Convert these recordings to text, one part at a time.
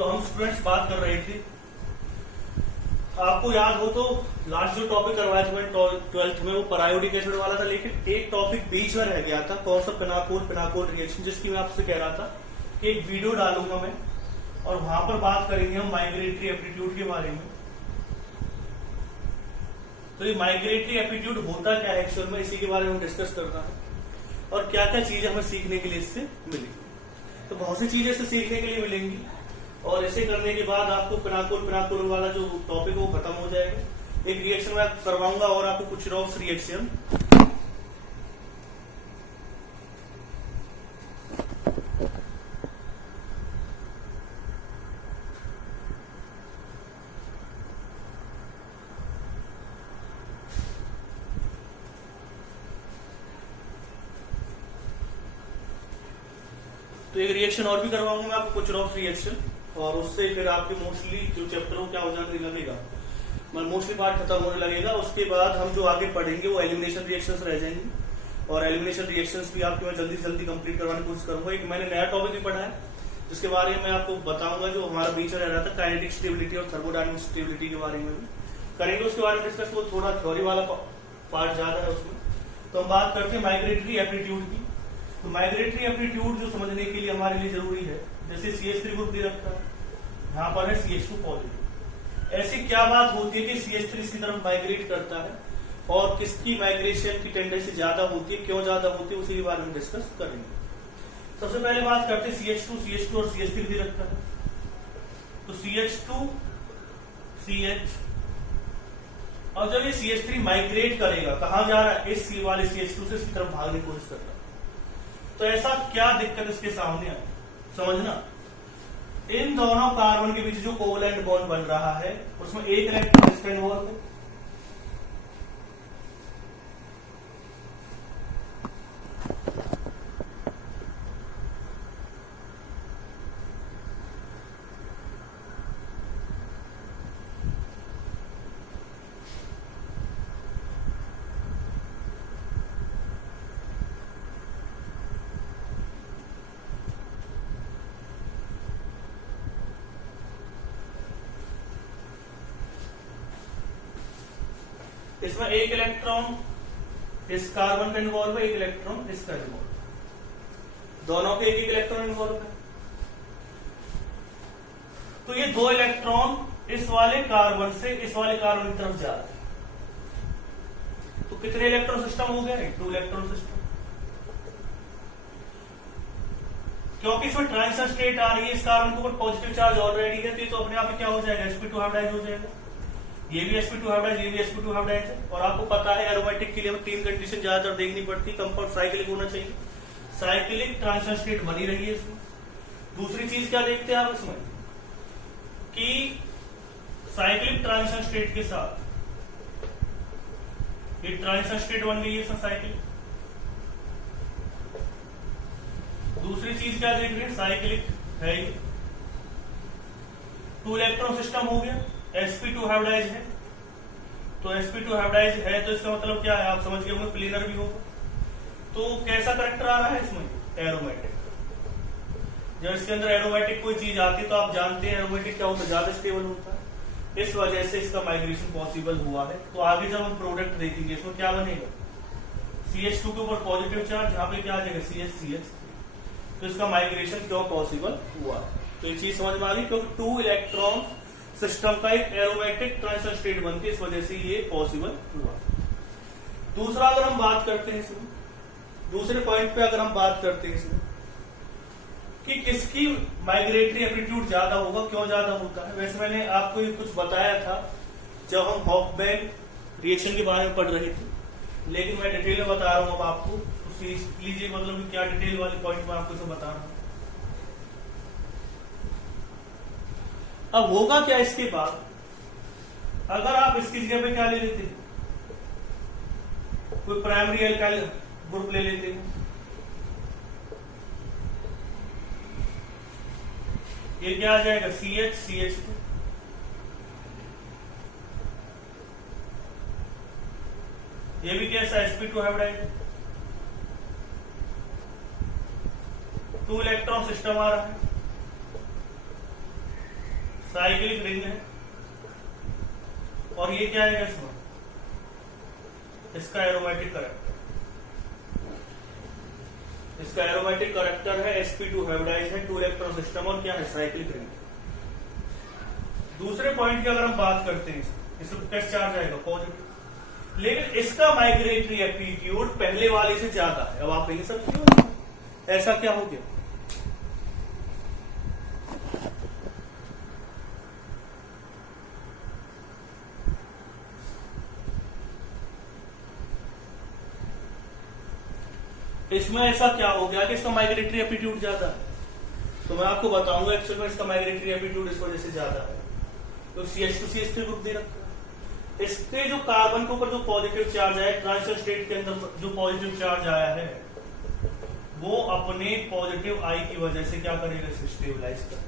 तो हम स्टूडेंट्स बात कर रहे थे, आपको याद हो तो लास्ट जो टॉपिक करवाया था मैंने 12th में वो परायोडिक एसिड वाला था, लेकिन एक टॉपिक बीच में रह गया था, कौन सा, पिनाकोल रिएक्शन, जिसकी मैं आपसे कह रहा था कि एक वीडियो डालूंगा मैं और वहां पर बात करेंगे हम माइग्रेटरी एप्टीट्यूड के बारे में। तो ये माइग्रेटरी एप्टीट्यूड होता क्या है एक्चुअल में, इसी के बारे में डिस्कस करना है और क्या क्या चीजें हमें सीखने के लिए इससे मिलेगी। तो बहुत सी चीजें इससे सीखने के लिए मिलेंगी और इसे करने के बाद आपको पिनाकोल वाला जो टॉपिक है वो खत्म हो जाएगा। एक रिएक्शन मैं करवाऊंगा और आपको कुछ रॉक्स रिएक्शन, तो एक रिएक्शन और भी करवाऊंगा मैं आपको, कुछ रॉक्स रिएक्शन, और उससे फिर आपके मोस्टली जो चैप्टर हो क्या हो जाने लगेगा, मोस्टली पार्ट खत्म होने लगेगा। उसके बाद हम जो आगे पढ़ेंगे वो एलिमिनेशन रिएक्शंस रह जाएंगे और एलिमिनेशन रिएक्शंस भी आपके मैं जल्दी से जल्दी कंप्लीट करवाने की कोशिश करूंगा। एक मैंने नया टॉपिक भी पढ़ा है जिसके बारे में मैं आपको बताऊंगा, जो हमारा बीच में रह रहा था, काइनेटिक स्टेबिलिटी और थर्मोडायनामिक स्टेबिलिटी के बारे में भी करेंगे। उसके बारे में डिस्कस, वो थोड़ा थ्योरी वाला पार्ट ज्यादा है उसमें। तो हम बात करते हैं माइग्रेटरी एप्टीट्यूड की। तो माइग्रेटरी एप्टीट्यूड जो समझने के लिए हमारे लिए जरूरी है, जैसे CH3 ग्रुप दे रखा है, यहाँ पर है CH2 पॉजिटिव। ऐसी क्या बात होती है कि CH3 इसकी तरफ माइग्रेट करता है और किसकी माइग्रेशन की टेंडेंसी ज्यादा होती है, क्यों ज्यादा होती है, उसी के बारे में डिस्कस करेंगे। सबसे पहले बात करते हैं CH2 और CH3 दे रखा है। तो CH2 CH, और जब ये CH3 माइग्रेट करेगा, कहां जा रहा है, इस वाले CH2 से इसकी तरफ भागने की कोशिश कर रहा है। तो ऐसा क्या दिक्कत इसके सामने है, समझना, इन दोनों कार्बन के बीच जो कोवलेंट बॉन्ड बन रहा है उसमें एक इलेक्ट्रॉन इसका इन्वॉल्व है, इसमें एक इलेक्ट्रॉन इस कार्बन का इन्वॉल्व है, एक इलेक्ट्रॉन इसका इन्वॉल्व, दोनों के एक एक इलेक्ट्रॉन इन्वॉल्व है। तो ये दो इलेक्ट्रॉन इस वाले कार्बन से इस वाले कार्बन की तरफ जा रहे हैं। तो कितने इलेक्ट्रॉन सिस्टम हो गया, 2 इलेक्ट्रॉन सिस्टम। क्योंकि इसमें ट्रांजिशन स्टेट आ रही है, इस कार्बन के ऊपर पॉजिटिव चार्ज ऑलरेडी है, तो अपने आप क्या हो जाएगा, sp2 हाइब्रिडाइज हो जाएगा। ये भी sp2 हाइब्रिडाइज, ये भी sp2 हाइब्रिडाइज है। और आपको पता है एरोमेटिक के लिए हमें 3 कंडीशन ज्यादातर देखनी पड़ती है, कंपाउंड साइक्लिक होना चाहिए, साइक्लिक ट्रांजिशन स्टेट बनी रही है इसमें। दूसरी चीज क्या देखते हैं आप इसमें कि साइक्लिक ट्रांजिशन स्टेट के साथ ये ट्रांजिशन स्टेट बन गई है इसमें साइक्लिक। दूसरी चीज क्या देख रहे हैं, साइक्लिक है ये, 2 इलेक्ट्रॉन सिस्टम हो गया, sp2 हाइब्रिडाइज है। तो sp2 हाइब्रिडाइज है तो इसका मतलब क्या है, आप समझ गए होंगे, प्लेनर भी होगा। तो कैसा करेक्टर आ रहा है इसमें, एरोमेटिक। जब इसके अंदर एरोमेटिक कोई चीज आती है तो आप जानते हैं एरोमेटिक क्या होता है, ज्यादा स्टेबल होता है, इस वजह से इसका माइग्रेशन पॉसिबल हुआ है। तो आगे जब हम प्रोडक्ट देखेंगे इसमें क्या बनेगा, CH2 के ऊपर पॉजिटिव चार्ज, यहाँ पे क्या आ जाएगा, CH तो इसका माइग्रेशन क्यों पॉसिबल हुआ। तो ये चीज समझ में आ गई, क्योंकि 2 इलेक्ट्रॉन सिस्टम का एक एरोमेटिक ट्रांजिशन स्टेट बनती है, इस वजह से ये पॉसिबल हुआ। दूसरा अगर हम बात करते हैं इसमें, दूसरे पॉइंट पे अगर हम बात करते हैं इसमें कि किसकी माइग्रेटरी एप्टीट्यूड ज्यादा होगा, क्यों ज्यादा होता है। वैसे मैंने आपको ये कुछ बताया था जब हम हॉफमैन रिएक्शन के बारे में पढ़ रहे थे, लेकिन मैं डिटेल में बता रहा हूं अब आपको, तो सीख लीजिए, मतलब क्या डिटेल वाले पॉइंट में आपको इसे बता रहा हूं। अब होगा क्या इसके बाद, अगर आप इसकी जगह पे क्या ले लेते हैं, कोई प्राइमरी एल्काइल ग्रुप ले लेते हैं, ये क्या आ जाएगा, CH2, ये भी कैसा, sp2 हाइब्रिडाइज, 2 इलेक्ट्रॉन सिस्टम आ रहा है। साइक्लिक रिंग है, और ये क्या है इसमें, इसका एरोमेटिक करेक्टर, इसका एरोमेटिक करेक्टर है sp2 हाइब्रिडाइज है, 2 इलेक्ट्रॉन सिस्टम, और क्या है साइक्लिक रिंग। दूसरे पॉइंट की अगर हम बात करते हैं, इसमें कैसे चार्ज आएगा पॉजिटिव, लेकिन इसका माइग्रेटरी एप्टीट्यूड पहले वाले से ज्यादा है। अब आप कहेंगे सर क्यों, ऐसा क्या हो गया? इसमें ऐसा क्या हो गया कि इसका माइग्रेटरी एप्टीट्यूड ज्यादा है? तो मैं आपको बताऊंगा एक्चुअल में इसका माइग्रेटरी एप्टीट्यूड इस वजह से ज्यादा है, तो CH2CH3 ग्रुप दे रखा है। इसके जो कार्बन के ऊपर जो पॉजिटिव चार्ज आया, ट्रांजिशन स्टेट के अंदर जो पॉजिटिव चार्ज आया है, वो अपने पॉजिटिव आई की वजह से क्या करेगा, इसे स्टेबलाइज कर।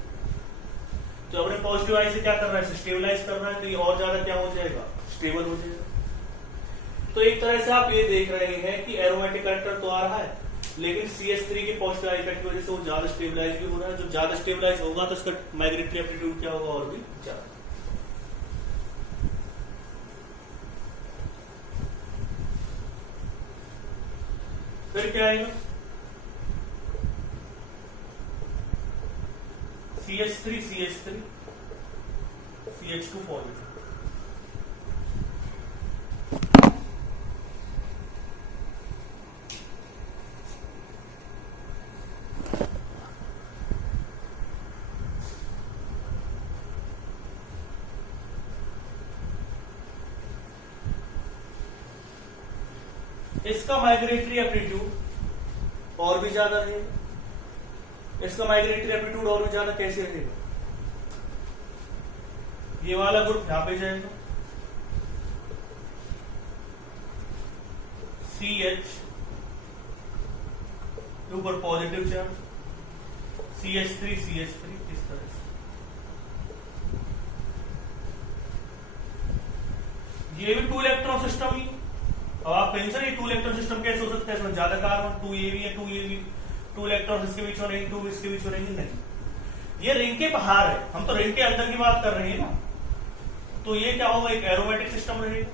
तो अपने पॉजिटिव आई से क्या कर रहा है, स्टेबलाइज कर रहा है, तो ये और ज्यादा क्या हो जाएगा, स्टेबल हो जाएगा। तो एक तरह से आप ये देख रहे हैं कि एरोमेटिक करेक्टर तो आ रहा है, लेकिन CH3 के पॉजिटिव आई इफेक्ट की वजह से वो ज्यादा स्टेबलाइज भी हो रहा है। जो ज्यादा स्टेबलाइज होगा तो इसका माइग्रेटरी एप्टीट्यूड क्या होगा, और भी ज्यादा। फिर क्या आएगा, CH3 CH3 CH2 पॉजिटिव, इसका माइग्रेटरी एप्टीट्यूड और भी ज्यादा रहेगा। इसका माइग्रेटरी एप्टीट्यूड और भी ज्यादा कैसे रहेगा, ये वाला ग्रुप यहां पे जाएगा, CH ऊपर पॉजिटिव चार्ज, CH3 CH3 इस तरह से। ये भी 2 इलेक्ट्रॉन सिस्टम ही। अब आप कहेंगे सर ये 2 इलेक्ट्रॉन सिस्टम कैसे हो सकता है, इसमें ज्यादा कार्बन, 2ab है, 2ab, 2 इलेक्ट्रॉन इसके बीच में रहेंगे, 2 इसके बीच में रहेंगे, नहीं, ये रिंग के बाहर है, हम तो रिंग के अंदर की बात कर रहे हैं ना। तो ये क्या होगा, एक एरोमेटिक सिस्टम रहेगा,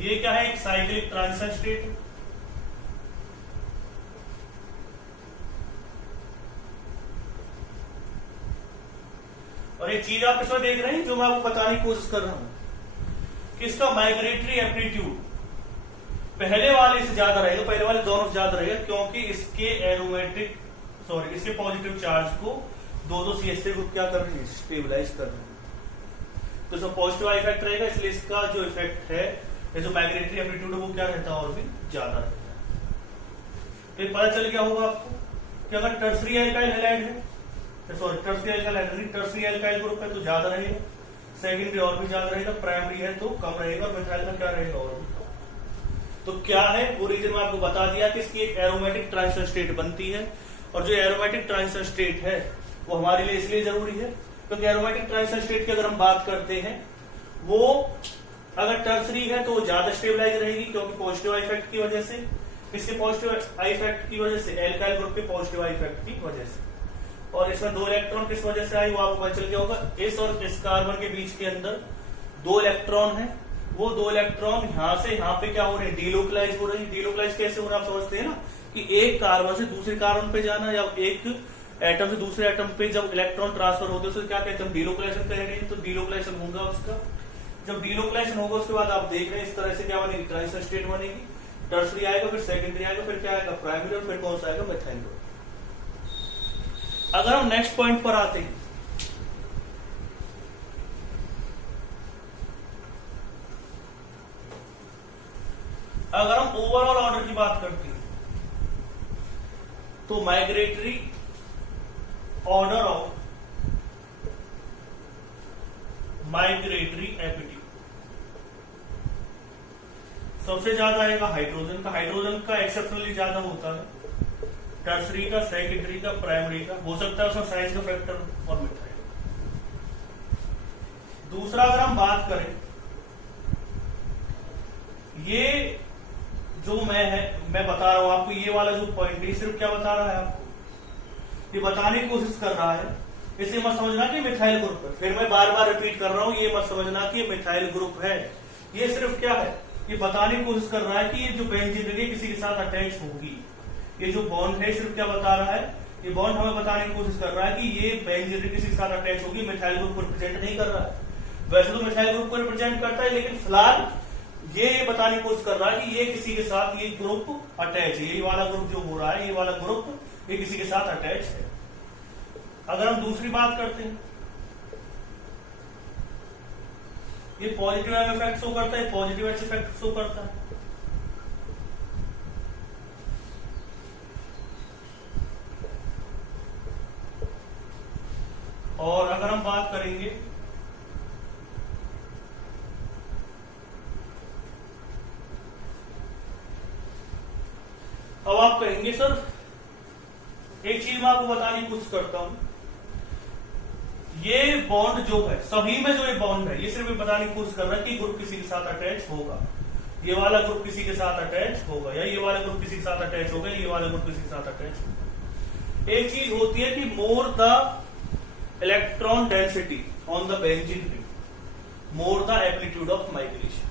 ये क्या है, एक साइक्लिक ट्रांजिशन स्टेट। और एक चीज आप इसमें देख रहे हैं जो मैं आपको बताने की कोशिश कर रहा हूं, इसका माइग्रेटरी एप्टीट्यूड पहले वाले से ज्यादा रहेगा, पहले वाले दोनों से ज्यादा रहेगा, क्योंकि इसके एरोमेटिक इसके पॉजिटिव चार्ज को दो CH3 ग्रुप क्या कर रहे हैं, स्टेबलाइज कर रहे हैं। तो इसमें पॉजिटिव आई इफेक्ट रहेगा, इसलिए इसका जो इफेक्ट है, ये जो माइग्रेटरी एप्टीट्यूड है वो क्या रहता है, और भी ज्यादा रहता है। तो पता चल गया होगा आपको कि अगर टर्सरी एल्काइल हैलाइड है, टर्सरी एल्काइल ग्रुप है तो ज्यादा रहेगा, सेकेंडरी और भी ज्यादा रहेगा, प्राइमरी है तो कम रहेगा, और मिथाइल का क्या रहेगा, और भी कम। तो क्या है, वो रीजन में आपको बता दिया कि इसकी एक एरोमेटिक ट्रांजिशन स्टेट बनती है, और जो एरोमेटिक ट्रांजिशन स्टेट है वो हमारे लिए इसलिए जरूरी है क्योंकि एरोमेटिक ट्रांजिशन स्टेट की अगर हम बात करते हैं, वो अगर टर्सरी है तो वो ज्यादा स्टेबलाइज रहेगी, क्योंकि पॉजिटिव आई इफेक्ट की वजह से, इसके पॉजिटिव आई इफेक्ट की वजह से, एल्काइल ग्रुप के पॉजिटिव आई इफेक्ट की वजह से। और इसमें 2 इलेक्ट्रॉन किस वजह से आई वो आपको पता चल गया होगा, इस और इस कार्बन के बीच के अंदर 2 इलेक्ट्रॉन है, वो 2 इलेक्ट्रॉन यहां से यहां पे क्या हो रहे हैं, डीलोकलाइज हो रहे हैं। डीलोकलाइज कैसे हो रहा है आप समझते हैं ना, कि एक कार्बन से दूसरे कार्बन पे जाना, या एक एटम से दूसरे एटम पे जब इलेक्ट्रॉन ट्रांसफर होते हैं उसे क्या कहते हैं, डीलोकलाइजेशन कह रहे हैं। तो डीलोकलाइजेशन होगा उसका, जब डीलोकलाइजेशन होगा उसके बाद आप देख रहे हैं इस तरह से क्या बनेगी, ट्रांजिशन स्टेट बनेगी, टर्सरी आएगा, फिर सेकेंडरी आएगा, फिर क्या आएगा, प्राइमरी, और फिर कौन सा आएगा, मिथाइल। अगर हम नेक्स्ट पॉइंट पर आते हैं, अगर हम ओवरऑल ऑर्डर की बात करते हैं, तो माइग्रेटरी ऑर्डर ऑफ माइग्रेटरी एपिट्यूड सबसे ज्यादा आएगा हाइड्रोजन का। हाइड्रोजन का एक्सेप्शनली ज्यादा होता है, टर्सरी का, सेकेंडरी का, प्राइमरी का, हो सकता है उसमें साइज का फैक्टर और मिथाइल। दूसरा अगर हम बात करें, ये जो मैं बता रहा हूं आपको, ये वाला जो पॉइंट है सिर्फ क्या बता रहा है आपको, ये बताने की कोशिश कर रहा है इसे मत समझना कि मिथाइल ग्रुप है। फिर मैं बार बार रिपीट कर रहा हूं, ये मत समझना कि मिथाइल ग्रुप है। ये सिर्फ क्या है, ये बताने की कोशिश कर रहा है कि ये जो बेंजीन रिंग है किसी के साथ अटैच होगी। ये जो बॉन्ड है सिर्फ क्या बता रहा है, ये बॉन्ड हमें बताने की कोशिश कर रहा है कि ये बेंजीन रिंग किसी के साथ अटैच होगी, मिथाइल ग्रुप को रिप्रेजेंट नहीं कर रहा है। वैसे तो मिथाइल ग्रुप को रिप्रेजेंट करता है, लेकिन फिलहाल ये बताने की कोशिश कर रहा है कि ये किसी के साथ ये ग्रुप अटैच है। ये वाला ग्रुप जो हो रहा है, ये वाला ग्रुप ये किसी के साथ अटैच है। अगर हम दूसरी बात करते हैं, ये पॉजिटिव एम इफेक्ट शो करता है, पॉजिटिव एच इफेक्ट शो करता है। और अगर हम बात करेंगे अब आप कहेंगे सर एक चीज मैं आपको बताने की कोशिश करता हूं, ये बॉन्ड जो है सभी में जो ये बॉन्ड है ये सिर्फ बताने की कोशिश कर रहा है कि ग्रुप किसी के साथ अटैच होगा, ये वाला ग्रुप किसी के साथ अटैच होगा, या ये वाला ग्रुप किसी के साथ अटैच होगा, ये वाला ग्रुप किसी के साथ अटैच होगा। एक चीज होती है कि more the electron density on the benzene ring, more the amplitude of migration.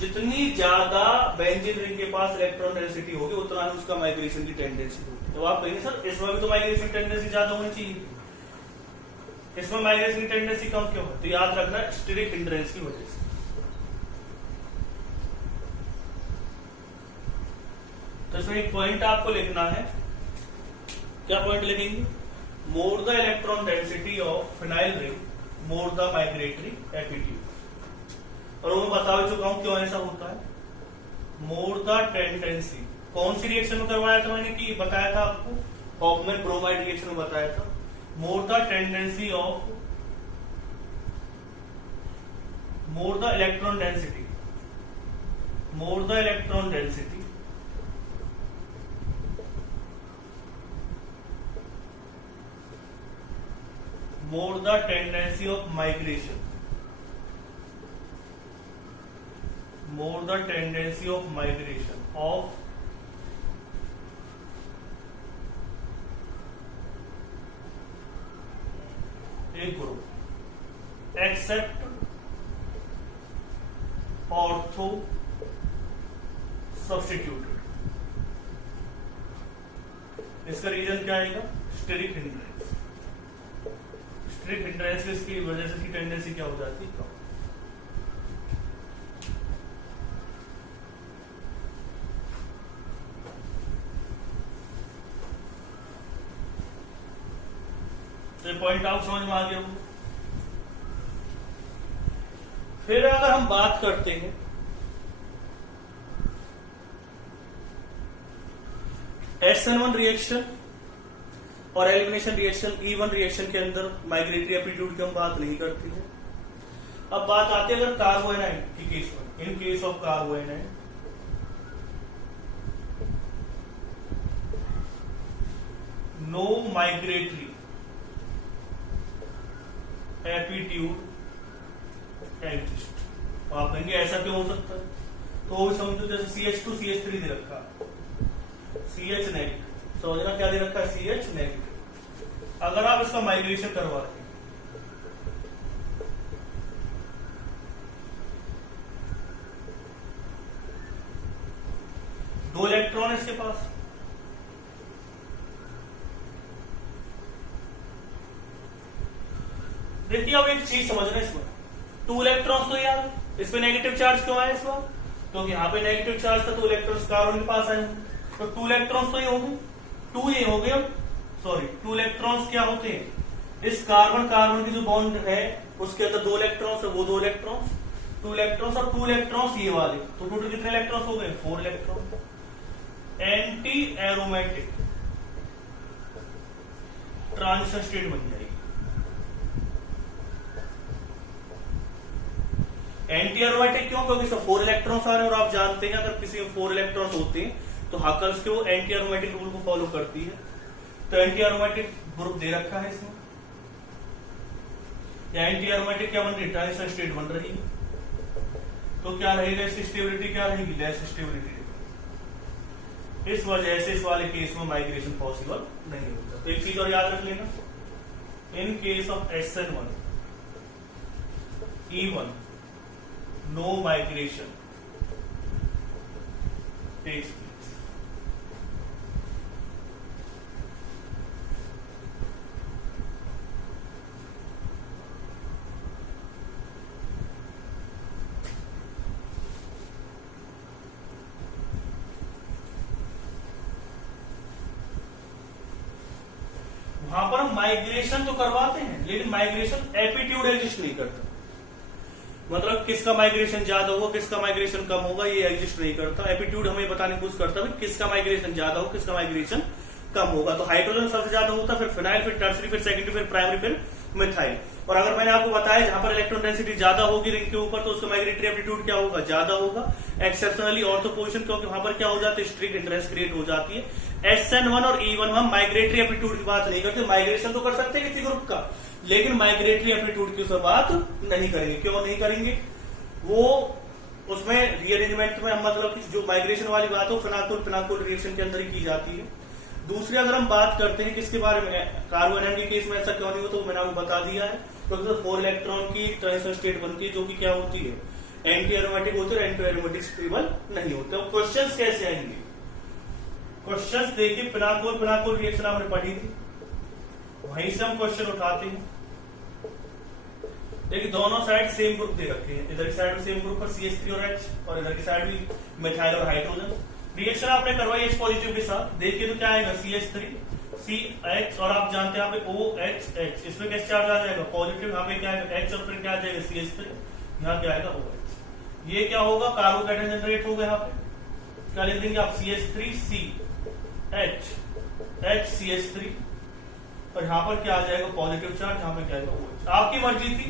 जितनी ज्यादा बेंजीन रिंग के पास इलेक्ट्रॉन डेंसिटी होगी उतना ही उसका माइग्रेशन की टेंडेंसी होगी। तो आप कहेंगे सर इसमें भी तो माइग्रेशन टेंडेंसी ज्यादा होनी चाहिए, इसमें माइग्रेशन की टेंडेंसी कम क्यों है? तो याद रखना स्टेरिक हिंड्रेंस की वजह से। तो इसमें एक पॉइंट आपको लिखना है, क्या पॉइंट लिखेंगे? More the electron density of phenyl ring more the migratory amplitude. और वो बताओ चुका हूं क्यों ऐसा होता है। मोर द टेंडेंसी, कौन सी रिएक्शन में करवाया था मैंने कि बताया था आपको, हॉफमैन ब्रोमाइड रिएक्शन में बताया था। More the tendency of, more the electron density, more the electron density more the tendency of migration, more the tendency of migration of a group except ortho substituted। इसका reason क्या आएगा? Steric hindrance. Steric hindrance की वजह से इसकी tendency क्या हो जाती है? पॉइंट आउट समझ में आ गया। फिर अगर हम बात करते हैं SN1 रिएक्शन और एलिमिनेशन रिएक्शन, E1 रिएक्शन के अंदर माइग्रेटरी एम्पलीट्यूड की हम बात नहीं करते हैं। अब बात आती है अगर कार्बोएनाइन के केस में, in case of carbanion no migratory amplitude exist. आप कहेंगे ऐसा क्यों हो सकता है? तो समझो जैसे CH2 CH3 दे रखा, CH नेगेटिव, समझना क्या दे रखा है? CH negative. अगर आप इसका माइग्रेशन करवा रहे हैं, दो इलेक्ट्रॉन है इसके पास, देखिए अब एक चीज समझना इसमें, 2 इलेक्ट्रॉन्स तो यार इस पे नेगेटिव चार्ज क्यों आया इस बार? क्योंकि यहाँ पे नेगेटिव चार्ज था, 2 इलेक्ट्रॉन्स कार्बन के पास आए, तो 2 इलेक्ट्रॉन्स तो ये हो गए, 2 ये हो गए। सॉरी 2 इलेक्ट्रॉन्स क्या होते हैं? इस कार्बन कार्बन की जो बॉन्ड है उसके अंदर 2 इलेक्ट्रॉन्स है, वो 2 इलेक्ट्रॉन्स, 2 इलेक्ट्रॉन्स और 2 इलेक्ट्रॉन्स ये वाले, तो टोटल कितने इलेक्ट्रॉन्स हो गए? 4 electron. Anti aromatic transition state बन जाएगी। एंटी एरोमेटिक क्यों? क्योंकि सब 4 इलेक्ट्रॉन्स आ रहे हैं, और आप जानते हैं अगर किसी में 4 इलेक्ट्रॉन्स होते हैं तो हाकल्स के वो एंटी एरोमेटिक रूल को फॉलो करती है। तो एंटी एरोमेटिक ग्रुप दे रखा है इसमें, या एंटी एरोमेटिक क्या बन रही है? ट्रांजिशन स्टेट बन रही है। तो क्या रहेगा इसकी स्टेबिलिटी? क्या रहेगी? Less stability. इस वजह से इस वाले केस में माइग्रेशन पॉसिबल नहीं होता। तो एक चीज और याद रख लेना, In case of SN1, E1, no migration takes place. वहां पर हम माइग्रेशन तो करवाते हैं, लेकिन माइग्रेशन एप्टीट्यूड एग्जिस्ट नहीं करता। मतलब किसका माइग्रेशन ज्यादा होगा, किसका माइग्रेशन कम होगा, ये एग्जिस्ट नहीं करता। एप्टीट्यूड हमें बताने की कोशिश करता है किसका माइग्रेशन ज्यादा हो, किसका माइग्रेशन कम होगा। तो हाइड्रोजन सबसे ज्यादा होता, फिर फिनाइल, फिर टर्सरी, फिर सेकेंडरी, फिर प्राइमरी, फिर मिथाइल। और अगर मैंने आपको बताया जहां पर इलेक्ट्रॉन डेंसिटी ज्यादा होगी रिंग के ऊपर, तो उसका माइग्रेटरी एप्टीट्यूड क्या होगा, ज्यादा होगा। एक्सेप्शनली ऑर्थो पोजीशन, क्योंकि वहां पर क्या हो जाती है, स्ट्रिक्ट इंटरेस्ट क्रिएट हो जाती है। SN1 और E1 हम माइग्रेटरी एप्टीट्यूड की बात नहीं करते। माइग्रेशन तो कर सकते हैं किसी ग्रुप का, लेकिन माइग्रेटरी एप्टीट्यूड की उस बात नहीं करेंगे। क्यों नहीं करेंगे, वो उसमें रीअरेंजमेंट में मतलब कि जो माइग्रेशन वाली बात हो फिनाकोल फिनाकोल रिएक्शन के अंदर ही की जाती है। दूसरी अगर हम बात करते हैं किसके बारे में, कार्बन एनायन के केस में ऐसा क्यों नहीं होता, तो मैंने आपको बता दिया है। तो 4 इलेक्ट्रॉन की ट्रांजिशन स्टेट बनती है, जो कि क्या होती है, एंटी एरोमेटिक होती है, एंटी एरोमेटिक स्टेबल नहीं होते। अब क्वेश्चंस कैसे आएंगे, क्वेश्चंस देखिए, फिनाकोल फिनाकोल रिएक्शन आपने पढ़ी थी, वहीं से हम क्वेश्चन उठाते हैं। देखिए दोनों साइड सेम ग्रुप दे रखे हैं, इधर की साइड में सेम ग्रुप पर CH3 और H, और इधर की साइड भी मिथाइल और हाइड्रोजन। रिएक्शन आपने करवाई H पॉजिटिव के साथ, देखिए तो क्या आएगा, CH3 CH, और आप जानते हैं यहाँ पे OH, इसमें कैसे चार्ज आ जाएगा, पॉजिटिव। यहाँ पे क्या आएगा H, और फिर क्या आ जाएगा CH3, यहाँ क्या आएगा OH। ये क्या होगा, कार्बोकैटायन जनरेट होगा। यहाँ पे क्या लिख देंगे आप, CH3 CH CH3, और यहाँ पर क्या आ जाएगा, पॉजिटिव चार्ज, यहाँ पे क्या आएगा OH। आपकी मर्जी थी,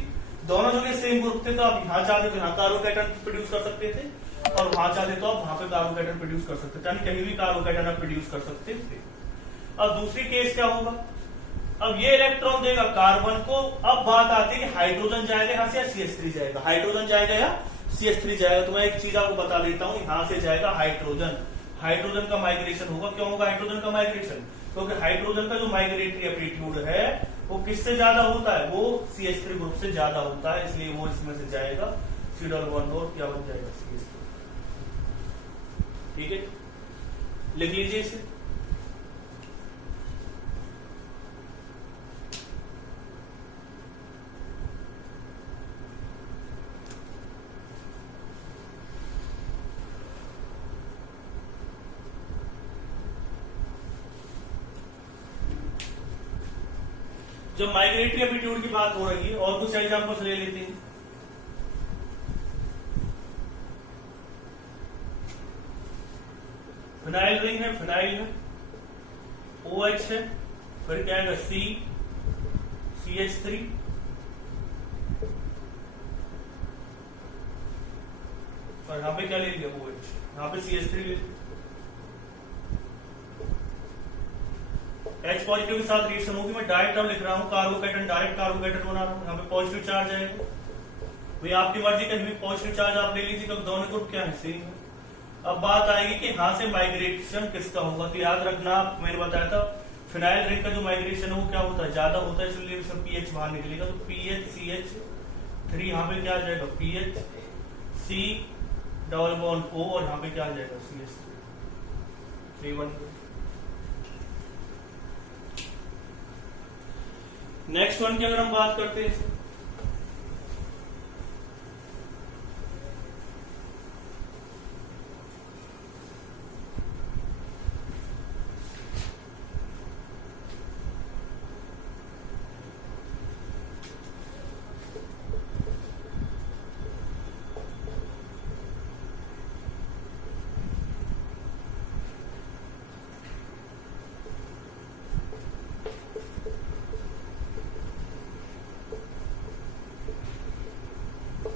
दोनों जगह सेम ग्रुप थे, तो आप यहाँ चाहते तो यहाँ कार्बोकैटायन प्रोड्यूस कर सकते थे, और वहां चाहते तो आप वहां पे कार्बोकैटायन प्रोड्यूस कर सकते थे, यानी कहीं भी कार्बोकैटायन आप प्रोड्यूस कर सकते थे। अब दूसरी केस क्या होगा, अब ये इलेक्ट्रॉन देगा कार्बन को। अब बात आती है कि हाइड्रोजन जाएगा यहाँ से या CH3 जाएगा, हाइड्रोजन जाएगा या CH3 जाएगा। तो मैं एक चीज आपको बता देता हूँ, यहाँ से जाएगा हाइड्रोजन, हाइड्रोजन का माइग्रेशन होगा। क्यों होगा हाइड्रोजन का माइग्रेशन, क्योंकि हाइड्रोजन का जो माइग्रेटरी एप्टीट्यूड है वो किससे ज्यादा होता है, वो CH3 ग्रुप से ज्यादा होता है, इसलिए वो इसमें से जाएगा C+1 और क्या बन जाएगा CH3। ठीक है, लिख लीजिए इसे। जब माइग्रेटरी एप्टीट्यूड की बात हो रही है, और कुछ एग्जांपल्स ले लेते हैं। फिनाइल रिंग है, फिनाइल है, OH है, फिर क्या आएगा CH3, और यहां पे क्या ले लिया OH, यहां पे CH3 ले लिया। H पॉजिटिव के साथ रिएक्शन होगी, मैं डायरेक्ट अब लिख रहा हूं कार्बोकैटायन, डायरेक्ट कार्बोकैटायन बना रहा हूं। यहाँ पे पॉजिटिव चार्ज आएगा, भाई आपकी मर्जी, कहीं भी पॉजिटिव चार्ज आप ले लीजिए, क्योंकि दोनों ग्रुप क्या है, सेम है। अब बात आएगी कि यहां से माइग्रेशन किसका होगा, तो याद रखना मैंने बताया था फिनाइल रिंग का जो माइग्रेशन है वो क्या होता है, ज्यादा होता है, इसलिए इसमें पीएच बाहर निकलेगा। तो PHCH3 यहाँ पे क्या आ जाएगा, PHC_O, और यहाँ पे क्या आ जाएगा CH3। नेक्स्ट वन की अगर हम बात करते हैं,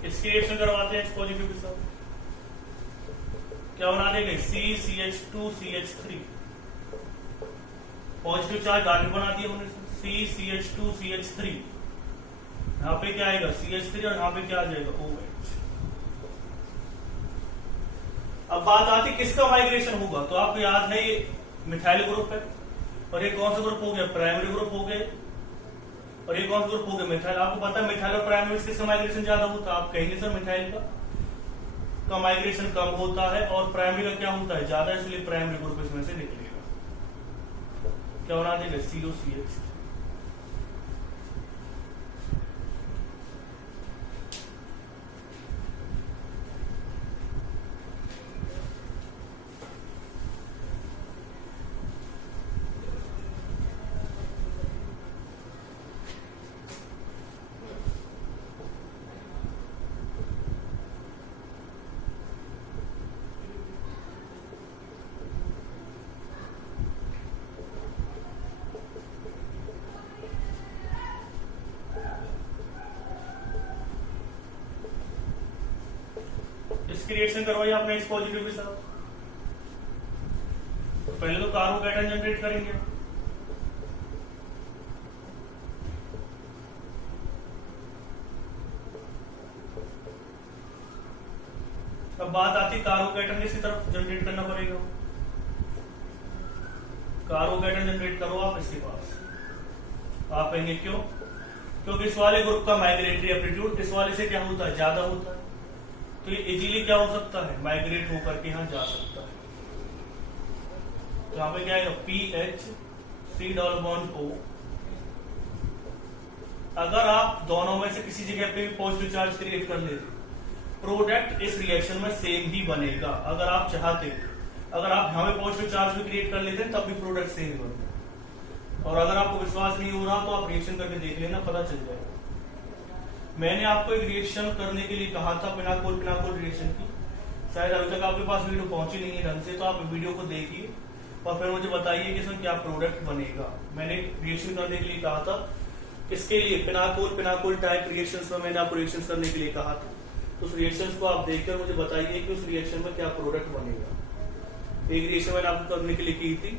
इसके रिएक्शन करवाते हैं H पॉजिटिव के साथ, क्या बना देंगे CCH2CH3, पॉजिटिव चार्ज डायरेक्ट बना दिया हमने, CCH2CH3, यहाँ पे क्या आएगा CH3, और यहाँ पे क्या आ जाएगा OH। अब बात आती किसका माइग्रेशन होगा, तो आपको याद है ये मिथाइल ग्रुप है, और ये कौन सा ग्रुप हो गया, प्राइमरी ग्रुप हो गया, और ये कौन सा ग्रुप हो गया मिथाइल। आपको पता है मिथाइल और प्राइमरी किसका माइग्रेशन ज्यादा होता है, आप कहेंगे सर मिथाइल का माइग्रेशन कम होता है और प्राइमरी का क्या होता है ज्यादा, इसलिए प्राइमरी ग्रुप इसमें से निकलेगा। क्या बना देगा COCH। इसकी रिएक्शन करवाइए आपने इस पॉजिटिव के साथ। पहले तो कार्बोकैटायन जनरेट करेंगे, अब बात आती कार्बोकैटायन किसी तरफ जनरेट करना पड़ेगा। कार्बोकैटायन जनरेट करो आप इसके पास, आप कहेंगे क्यों, क्योंकि इस वाले ग्रुप का माइग्रेटरी एप्टीट्यूड इस वाले से क्या होता है ज्यादा होता है, तो ये इजीली क्या हो सकता है माइग्रेट होकर के यहाँ जा सकता है। तो यहाँ पे क्या आएगा PH3 डबल बॉन्ड O। अगर आप दोनों में से किसी जगह पे पॉजिटिव चार्ज क्रिएट कर लेते प्रोडक्ट इस रिएक्शन में सेम ही बनेगा। अगर आप चाहते, अगर आप यहाँ पे पॉजिटिव चार्ज भी क्रिएट कर लेते हैं तब भी प्रोडक्ट सेम ही बनता। और अगर आपको विश्वास नहीं हो रहा तो आप रिएक्शन करके देख लेना, पता चल जाएगा। मैंने आपको एक रिएक्शन करने के लिए कहा था पिनाकोल पिनाकोल रिएक्शन की, शायद अभी तक आपके पास वीडियो पहुंची नहीं है ढंग से, तो आप वीडियो को देखिए और फिर मुझे बताइए कि इसमें क्या प्रोडक्ट बनेगा। मैंने रिएक्शन करने के लिए कहा था, किसके लिए, पिनाकोल पिनाकोल टाइप रिएक्शंस में मैंने आपको रिएक्शन करने के लिए कहा था। तो उस रिएक्शंस को आप देखकर मुझे बताइए कि उस रिएक्शन में क्या प्रोडक्ट बनेगा। एक रिएक्शन मैंने आपको करने के लिए की थी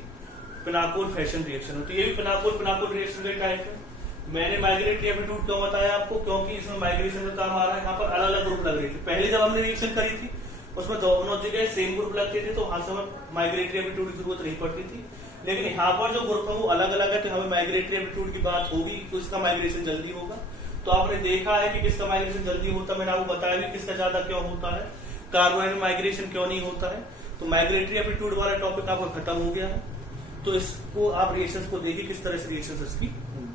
पिनाकोल फैशन रिएक्शन, तो ये भी पिनाकोल पिनाकोल रिएक्शन का टाइप है। मैंने माइग्रेटरी एप्टीट्यूड क्यों बताया आपको, क्योंकि इसमें माइग्रेशन का काम आ रहा है। यहाँ पर अलग अलग ग्रुप लग रहे थे, पहले जब हमने रिएक्शन करी थी उसमें दोनों जगह सेम ग्रुप लगते थे, तो वहां से हमें माइग्रेटरी एप्टीट्यूड की जरूरत नहीं पड़ती थी। लेकिन यहाँ पर जो ग्रुप है वो अलग अलग है, तो हमें माइग्रेटरी एप्टीट्यूड की बात होगी तो इसका माइग्रेशन जल्दी होगा। तो आपने देखा है कि किसका माइग्रेशन जल्दी होता है, मैंने आपको बताया कि किसका ज्यादा क्यों होता है, कार्बन में माइग्रेशन क्यों नहीं होता है। तो माइग्रेटरी एप्टीट्यूड वाला टॉपिक आपका खत्म हो गया है। तो इसको आप रिएक्शंस को देखिए किस तरह से रिएक्शंस इसकी होंगी।